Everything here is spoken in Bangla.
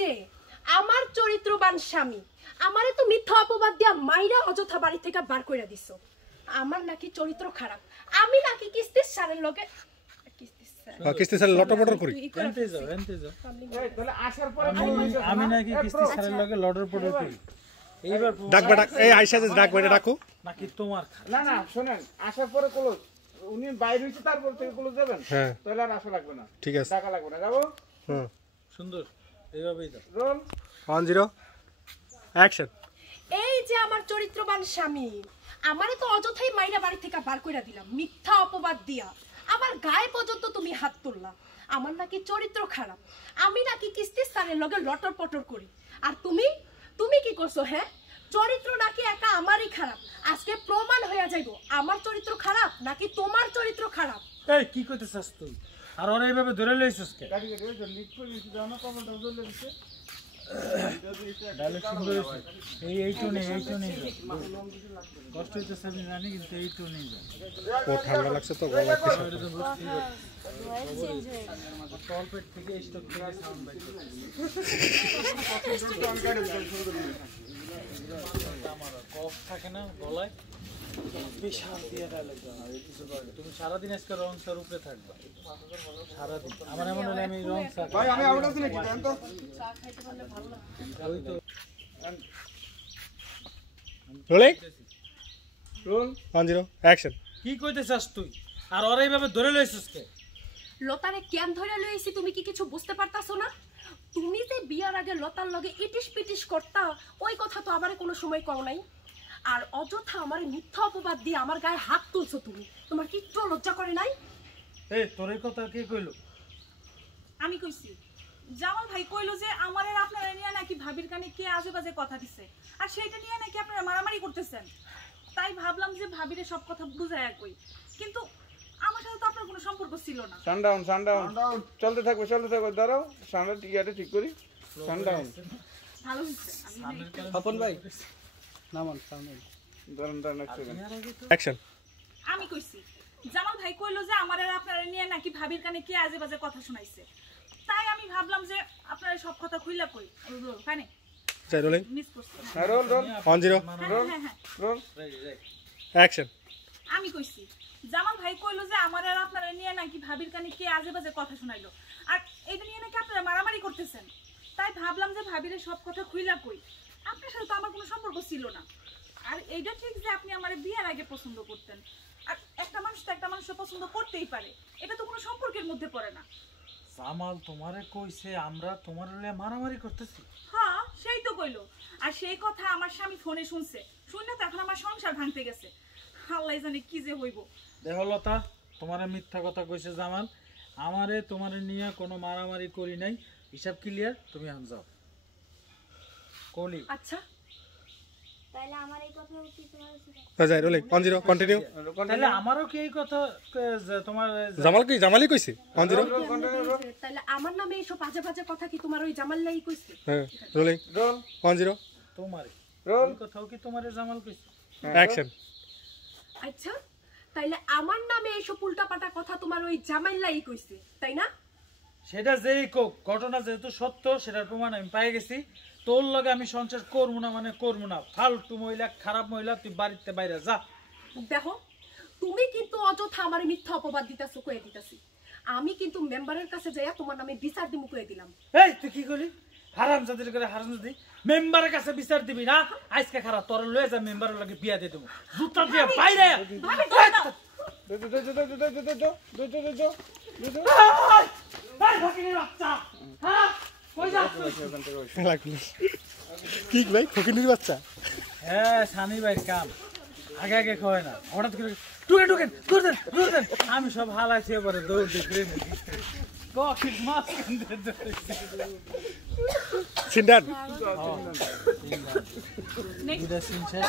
যে আমার চরিত্রবান স্বামী আমারে তো মিথ্যা অপবাদ দিয়া মাইরা অযথা বাড়ি থেকে বার কইরা দিছো। আমার নাকি চরিত্র খারাপ, আমি নাকি কিস্তির সারের লগে কিস্তি সারের লটরপটর করি। এনতে যাও এই তাহলে আসার পরে আমি নাকি কিস্তি সারের লগে লটরপটর করি। এইবার ডাকবা ডাক এই আয়শা যে ডাকবা এটা ডাকো নাকি তোমার না না শুনেন আসার পরে ক্লোজ উনি বাইরে হইছে তারপর থেকে ক্লোজ যাবেন তাহলে আর আশা লাগবে না। ঠিক আছে টাকা লাগবে না যাবো। সুন্দর এইভাবেই দাও। Roll 1 0 action. এই যে আমার চরিত্রবান স্বামী আমারে তো অযথাই মাইরা বাড়ি থেকে বার কইরা দিলাম মিথ্যা অপবাদ দিয়া। আমার গায়ে পর্যন্ত তুমি হাত তুললা। আমার নাকি চরিত্র খারাপ, আমি নাকি কিস্তির সারের লগে লটর পটর করি। আর তুমি তুমি কি করছো? হ্যাঁ, চরিত্র নাকি একা আমারই খারাপ। আজকে প্রমাণ হয়ে যাইব আমার চরিত্র খারাপ নাকি তোমার চরিত্র খারাপ। এই কি কইতেছস তুই? আর ওরা এইভাবে ধরে লইছস কে? গাড়ি গাড়ি ওই লিফট করে দিছি জানো কমলটা ধরে দিছে। ডায়লগ সুন্দর হইছে। এইটো নেই কষ্ট হইতেছে আমি জানি কিন্তু এইটো নেই যা। ও ঠান্ডা লাগছে তো গলা চেঞ্জ হয়ে গেছে। টল পেট থেকে স্টক থেকে সাউন্ড বাইক আমার কফ থাকে না গলায় বিশাল দিয়ে ডায়লগ দাও। তুমি সারাদিন আজকে রং সার উপরে থাকবা সারাদিন। আমার এমন হলে আমি রং সার ভাই আমি আউট আছি নাকি জান তো চা খাইতে পারলে ভালো লাগে। ওই তো রোলিং রোল 1 0 অ্যাকশন। কি কইতেছস তুই? আর ওরা এইভাবে ধরে লইছস কে? লতারে কেন ধরে লইছি তুমি কি কিছু বুঝতে পারতাছো না? তুমি যে বিয়ার আগে লতার লগে ইটিস পিটিস করতা ওই কথা তো আমারে কোনো সময় কও নাই। আর অযথা আমারে মিথ্যা অপবাদ দিয়ে আমার গায়ে হাত তুলছো তুমি। তোমার কি একটু লজ্জা করে নাই? এই তোর এই কথা কে কইলো? আমি কইছি জামাল ভাই কইলো যে আমারে আপনারা নিয়ে নাকি ভাবির কানে কে আজে বাজে কথা দিছে আর সেইটা নিয়ে নাকি আপনারা মারামারি করতেছেন। তাই ভাবলাম যে ভাবিরে সব কথা বুঝায়া কই, কিন্তু আমার সাথে তো আপনার কোনো সম্পর্ক ছিল না। সানডাউন চলতে থাকবে দাঁড়াও সানডা টিকিটটা ঠিক করি। সানডাউন ভালো হইছে আমি স্বপন ভাই দাঁড়ান এক সেকেন্ড অ্যাকশন। আমি কইছি জামাল ভাই কইলো যে আমারে আপনারা নিয়ে নাকি ভাবির কানে কে আজে বাজে কথা শুনাইছে। তাই আমি ভাবলাম যে আপনারা সব কথা খুইলা কই। কানে যাই রোলিং মিস করছি। Roll 1 0 roll action. আমি কইছি জামাল ভাই কইলো যে আমারে আপনারা নিয়ে নাকি ভাবির কানে কে আজে বাজে কথা শুনাইলো আর এইটা নিয়ে নাকি আপনারা মারামারি করতেছেন। তাই ভাবলাম যে ভাবিরে সব কথা খুইলা কই। আপনার সাথে তো আমার কোনো সম্পর্ক ছিল না। আর এইটা ঠিক যে আপনি আমারে বিয়ের আগে পছন্দ করতেন। আর একটা মানুষ তো একটা মানুষকে পছন্দ করতেই পারে, এটা তো কোনো সম্পর্কের মধ্যে পড়ে না। জামাল তোমারে কইছে আমরা তোমার লইয়া মারামারি করতেছি? হ্যাঁ সেই তো কইলো। আর সেই কথা আমার স্বামী ফোনে শুনছে, শুনলে তো এখন আমার সংসার ভাঙতে গেছে। আল্লাহ জানে কি যে হইব। দেখো লতা, তোমারে মিথ্যা কথা কইছে জামাল। আমারে তোমারে নিয়ে কোনো মারামারি করি নাই। হিসাব ক্লিয়ার, তুমি এখন যাও। কলি আচ্ছা তাহলে আমার এই কথা কি তোমার যাই রোলিং 1 0 কন্টিনিউ। তাহলে আমারও কি এই কথা তোমার জামালি কইছে 1 0। তাহলে আমার নামে এইসব বাজে বাজে কথা কি তোমার ওই জামাল লাই কইছে? হ্যাঁ রোলিং রোল 1 0 তোমারে রোল এই কথাও কি তোমারে জামাল কইছে? অ্যাকশন। আচ্ছা তাইলে আমার নামে এইসব উল্টাপাল্টা কথা তোমার ওই জামাল লাই কইছে তাই না? সেটা যেই কোক ঘটনা যেহেতু সত্য সেটার প্রমাণ আমি পাই গেছি। তোর লগে আমি সংসার করবো না মানে করবো না। ফালতু মহিলা, খারাপ মহিলা, তুই বাড়িতে বাইরে যা। দেখো তুমি কিন্তু অযথা আমার মিথ্যা অপবাদ দিতেছো কয়ে দিতেছি। আমি কিন্তু মেম্বারের কাছে যাইয়া তোমার নামে বিচার দিমু কয়ে দিলাম। এই তুই কি করলি? হারামজাদির করে হারামজাদি মেম্বারের কাছে বিচার দিবি না? আজকে খারাপ তোর লয়ে যা মেম্বারের লগে বিয়া দিয়ে দেবো। জুতা দিয়ে বাইরে কি ভাই ফকিনির বাচ্চা? হ্যাঁ সানি ভাই কাম আগে আগে খাওয়ায় না, হঠাৎ করে টুকেন টুকেন দৌড় দেন। আমি সব হালাইছি এবারে দৌড় দিয়ে মাছ সিন্ডান নেক্সট